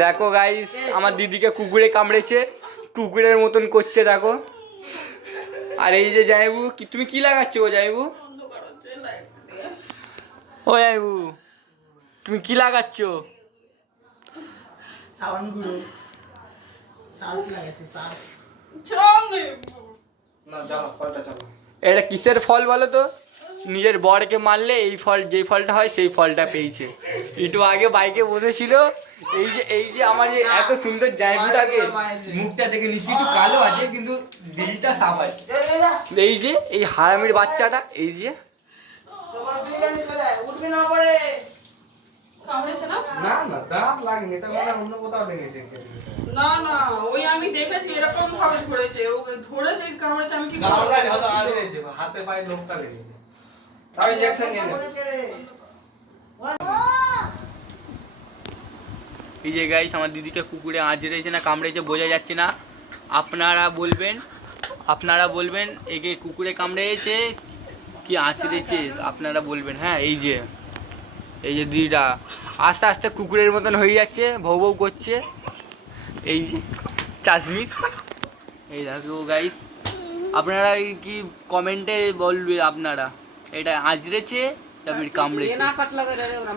দেখো গাইস, আমার দিদিকে কুকুরে কামড়েছে, কুকুরের মতন করছে দেখো। আর এই যে জাইবু, কি তুমি কি লাগাচ্ছ গো জাইবু? ও জাইবু, তুমি কি লাগাচ্ছ? সাবান গুঁড়ো সার্ফ লাগাচ্ছি সার্ফ। না যাও ফলটা চালো। এটা কিসের ফল বলো তো? নিজের বরকে মারলে এই ফল, যেই ফলটা হয় সেই ফলটা পেয়েছে। একটু আগে বাইকে বসেছিল, এই যে আমার যে এত সুন্দর জায়গাটাকে মুখটা দেখে নিচ্ছি, একটু কালো আছে কিন্তু দিলটা সাফ আছে। এই যে এই হারামির বাচ্চাটা, এই যে উঠবে না পরে কামড়েছে না? না না দাঁত লাগেনি, এটা মানে অন্য কোথাও লেগেছে। না না, ওই আমি দেখেছি এরকম ভাবে ধরেছে, ও ধরেছে কামড়েছে, আমি কি গাল লাগে হয়তো আর লেগেছে, হাতে পায়ে লোকটা লেগেছে। তাও ইনজেকশন নিয়ে নে। এই যে গাইস, আমার দিদিকে কুকুরে আঁচড়েছে না কামড়েছে বোঝা যাচ্ছে না। আপনারা বলবেন একে কুকুরে কামড়েছে কি আঁচড়েছে, আপনারা বলবেন। হ্যাঁ, এই যে দিদিটা আস্তে আস্তে কুকুরের মতন হয়ে যাচ্ছে, ভৌ ভৌ করছে। এই যে চাশমিশ, এই দেখো গাইস, আপনারা কি কমেন্টে বলবে আপনারা এটা আঁচড়েছে তারপর কামড়েছে।